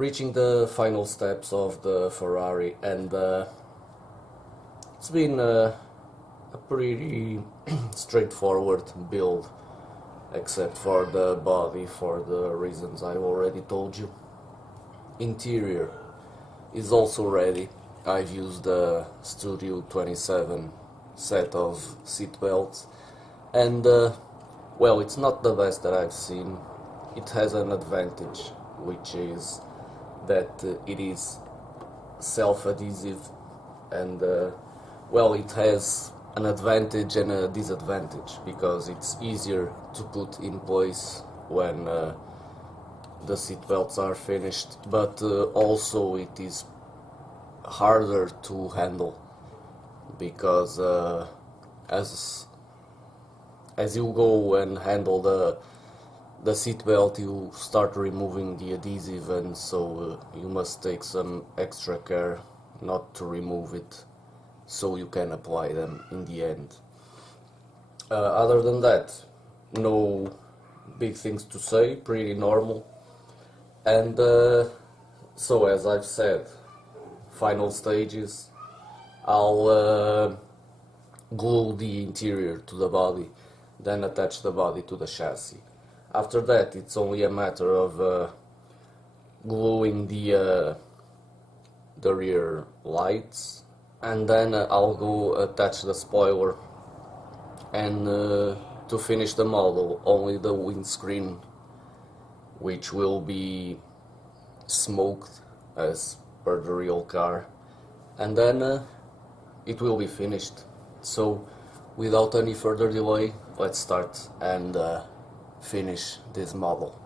reaching the final steps of the Ferrari, and it's been a pretty straightforward build, except for the body, for the reasons I've already told you. Interior is also ready. I've used the Studio 27 set of seat belts, and well, it's not the best that I've seen. It has an advantage, which is that it is self-adhesive, and well, it has an advantage and a disadvantage, because it's easier to put in place when the seat belts are finished, but also it is harder to handle, because as you go and handle the seat belt, you start removing the adhesive, and so you must take some extra care not to remove it, so you can apply them in the end. Other than that, no big things to say, pretty normal. And so, as I've said, final stages, I'll glue the interior to the body, then attach the body to the chassis. After that, it's only a matter of gluing the rear lights, and then I'll go attach the spoiler, and to finish the model, only the windscreen, which will be smoked as per the real car, and then it will be finished. So, without any further delay, let's start and finish this model.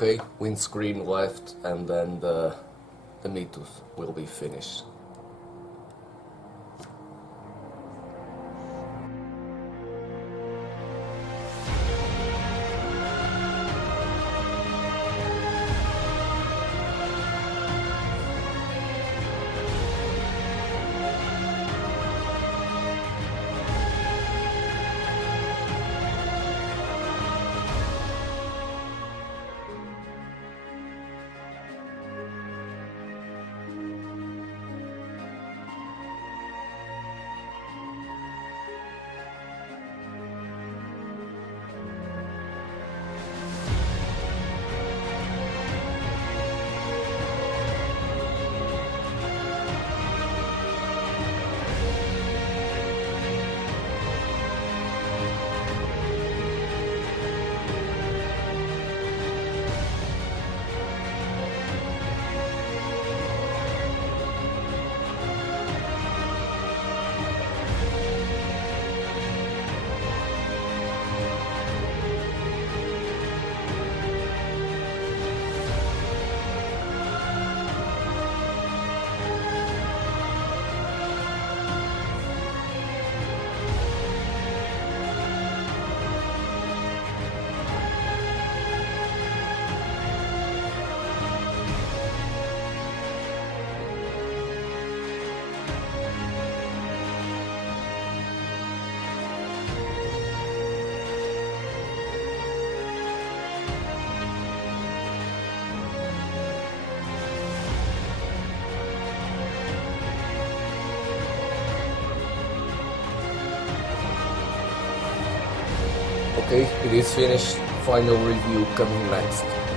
Okay, windscreen left, and then the Mythos will be finished. Okay, it is finished. Final review coming next.